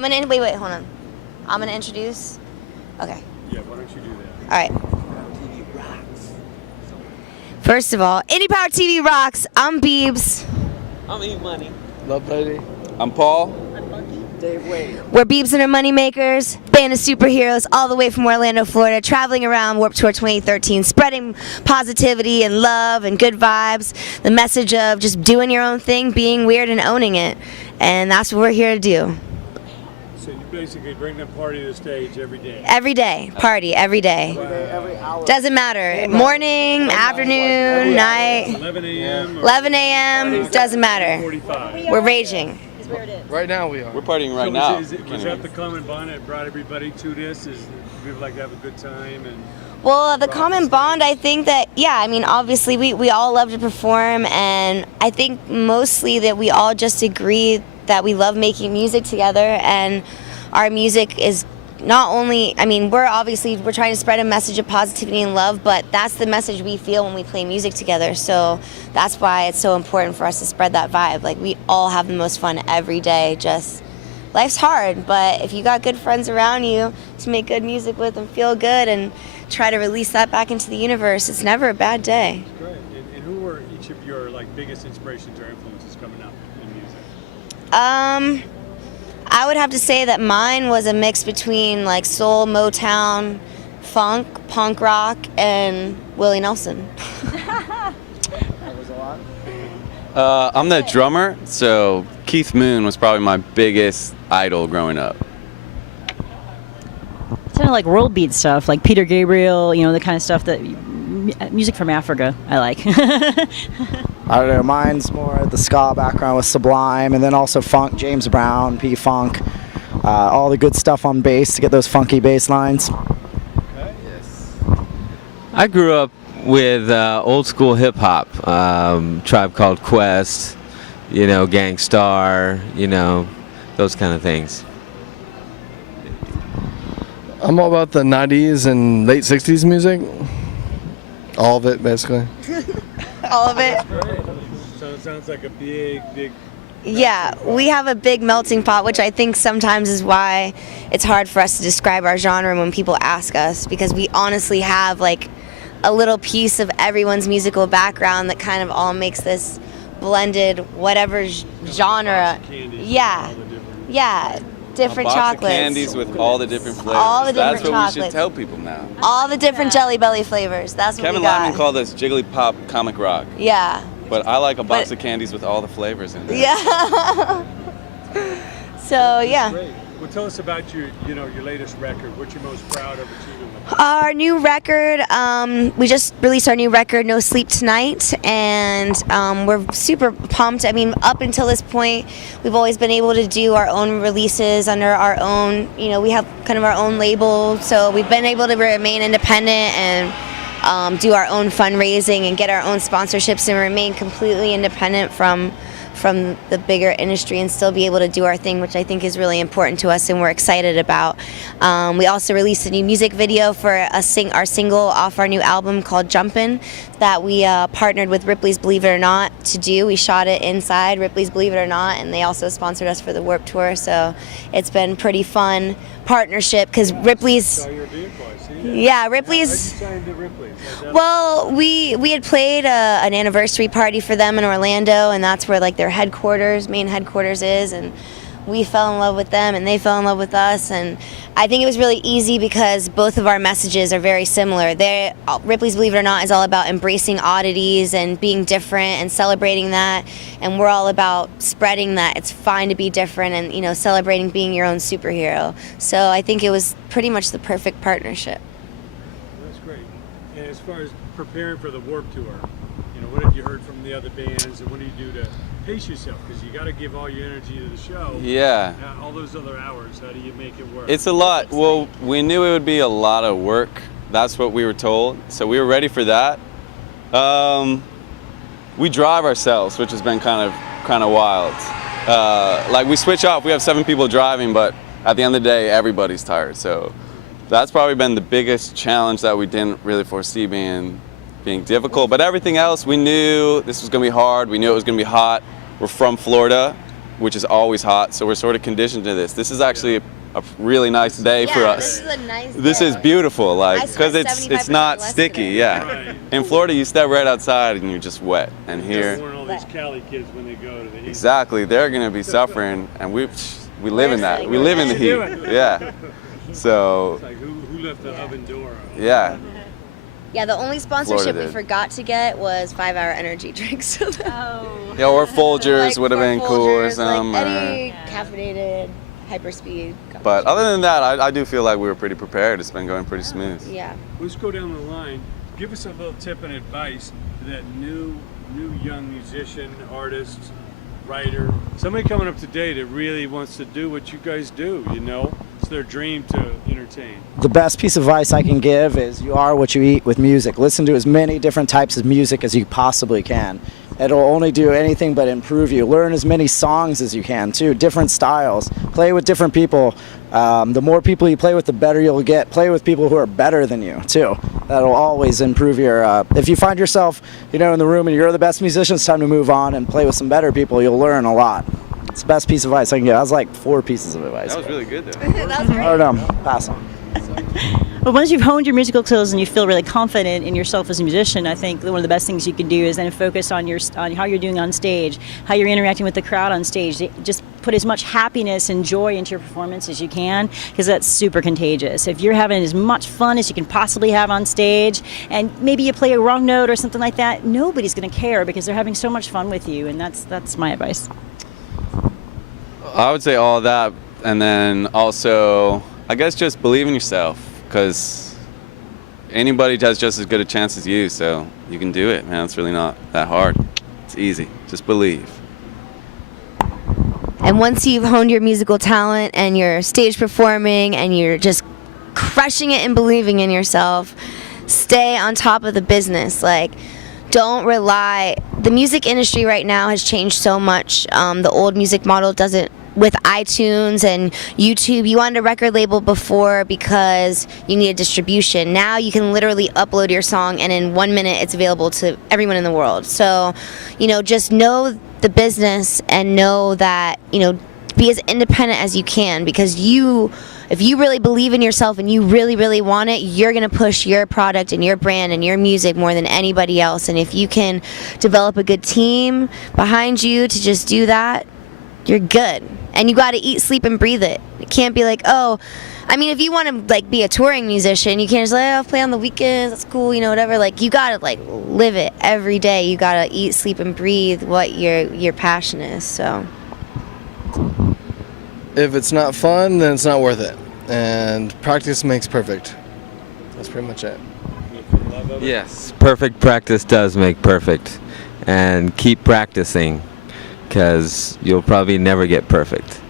wait, hold on. I'm gonna introduce. Okay. Yeah, why don't you do that? All right. First of all, IndiePower TV rocks. I'm Beebs. I'm E-Money. Love Lady. I'm Paul. Dave Wade. We're Beebs and her money makers, band of superheroes all the way from Orlando, Florida, traveling around Warped Tour 2013, spreading positivity and love and good vibes, the message of just doing your own thing, being weird and owning it. And that's what we're here to do. So you basically bring them party to the stage every day? Every day, party, every day. Every hour. Doesn't matter, morning, afternoon, night, 11 a.m. 11 a.m., doesn't matter. 45. We're raging. Right now we are. We're partying right So now. was that the common bond that brought everybody to this? Is people like to have a good time and? Well, the common bond, I think that, yeah, I mean, obviously we all love to perform, and I think mostly that we all just agree that we love making music together, and our music is not only, I mean, we're trying to spread a message of positivity and love, but that's the message we feel when we play music together. So that's why it's so important for us to spread that vibe. Like, we all have the most fun every day. Just, life's hard, but if you got good friends around you to make good music with and feel good and try to release that back into the universe, it's never a bad day. Great. And who were each of your biggest inspirations or influences coming up in music? I would have to say that mine was a mix between soul, Motown, funk, punk rock, and Willie Nelson. That was a lot. I'm the drummer, so Keith Moon was probably my biggest idol growing up. It's kind of like world beat stuff, like Peter Gabriel, the kind of stuff that music from Africa I like. I don't know, mine's more the ska background with Sublime, and then also funk, James Brown, P-Funk, all the good stuff on bass to get those funky bass lines. Okay. Yes. I grew up with old school hip hop, Tribe Called Quest, Gang Starr, those kind of things. I'm all about the 90s and late 60s music. All of it, basically. All of it. So it sounds like a big. Yeah, we have a big melting pot, which I think sometimes is why it's hard for us to describe our genre when people ask us, because we honestly have a little piece of everyone's musical background that kind of all makes this blended whatever genre. Yeah, yeah, different a box chocolates. Of candies with all the different flavors. All the different That's what chocolates. we should tell people now. All the different Jelly Belly flavors. That's what Kevin we got. Lyman called us Jiggly Pop Comic Rock. Yeah. But I like a box of candies with all the flavors in it. Yeah. So yeah. Great. Well, tell us about your latest record. What you're most proud of achieving with it? Our new record, we just released our new record, No Sleep Tonight, and we're super pumped. I mean, up until this point, we've always been able to do our own releases under our own, we have kind of our own label, so we've been able to remain independent and do our own fundraising and get our own sponsorships and remain completely independent from the bigger industry and still be able to do our thing, which I think is really important to us and we're excited about. We also released a new music video for our single off our new album called Jumpin' that we partnered with Ripley's Believe It or Not to do. We shot it inside Ripley's Believe It or Not, and they also sponsored us for the Warped Tour, so it's been pretty fun partnership because Ripley's... Yeah, Ripley's... How'd you sign to Ripley's? Well, we had played an anniversary party for them in Orlando, and that's where their main headquarters is, and we fell in love with them and they fell in love with us, and I think it was really easy because both of our messages are very similar. Ripley's Believe It or Not is all about embracing oddities and being different and celebrating that, and we're all about spreading that it's fine to be different and celebrating being your own superhero. So I think it was pretty much the perfect partnership. That's great. And as far as preparing for the Warped Tour, what have you heard from the other bands, and what do you do to pace yourself? Because you got to give all your energy to the show. Yeah. All those other hours, how do you make it work? It's a lot. Well, we knew it would be a lot of work. That's what we were told. So we were ready for that. We drive ourselves, which has been kind of wild. We switch off. We have 7 people driving, but at the end of the day, everybody's tired. So that's probably been the biggest challenge that we didn't really foresee being difficult. But everything else, we knew this was going to be hard. We knew it was going to be hot. We're from Florida, which is always hot. So we're sort of conditioned to this. This is actually a really nice day for us. This is a nice This day. is beautiful, like, I because sweat it's 75% not less sticky. today. Yeah. Right. In Florida, you step right outside and you're just wet. And Just here, warn all these Cali kids when they go to the heat. exactly, they're gonna be suffering, and we live in that. We live in the heat. Yeah. So It's like who left the oven door on? yeah. Yeah, the only sponsorship Florida we did. forgot to get was 5-hour energy drinks. Yeah, or Folgers would have been cool or something. Like any caffeinated hyperspeed. But other than that, I do feel like we were pretty prepared. It's been going pretty smooth. Yeah. Let's go down the line. Give us a little tip and advice to that new young musician, artist, writer, somebody coming up today that really wants to do what you guys do, you know? It's their dream to entertain. The best piece of advice I can give is you are what you eat with music. Listen to as many different types of music as you possibly can. It'll only do anything but improve you. Learn as many songs as you can too, different styles. Play with different people. The more people you play with, the better you'll get. Play with people who are better than you too. That'll always improve your, if you find yourself, in the room and you're the best musician, it's time to move on and play with some better people. You'll learn a lot. It's the best piece of advice I can give. That was like 4 pieces of advice. That was really good though. That was great. I don't know. Pass on. But once you've honed your musical skills and you feel really confident in yourself as a musician, I think one of the best things you can do is then focus on how you're doing on stage, how you're interacting with the crowd on stage. Just put as much happiness and joy into your performance as you can, because that's super contagious. If you're having as much fun as you can possibly have on stage, and maybe you play a wrong note or something like that, nobody's going to care because they're having so much fun with you, and that's my advice. I would say all that, and then also, I guess just believe in yourself, because anybody has just as good a chance as you, so you can do it, man. It's really not that hard. It's easy. Just believe. And once you've honed your musical talent and you're stage performing and you're just crushing it and believing in yourself, stay on top of the business. Like, don't rely. The music industry right now has changed so much. The old music model doesn't. With iTunes and YouTube, you wanted a record label before because you needed distribution. Now you can literally upload your song and in 1 minute it's available to everyone in the world. So, just know the business and know that, be as independent as you can, because if you really believe in yourself and you really, really want it, you're going to push your product and your brand and your music more than anybody else. And if you can develop a good team behind you to just do that, you're good. And you got to eat, sleep, and breathe it. It can't be like, if you want to be a touring musician, you can't just I'll play on the weekends, that's cool, whatever. You got to live it every day. You got to eat, sleep, and breathe what your passion is. So If it's not fun, then it's not worth it. And practice makes perfect. That's pretty much it. Yes, perfect practice does make perfect. And keep practicing, because you'll probably never get perfect.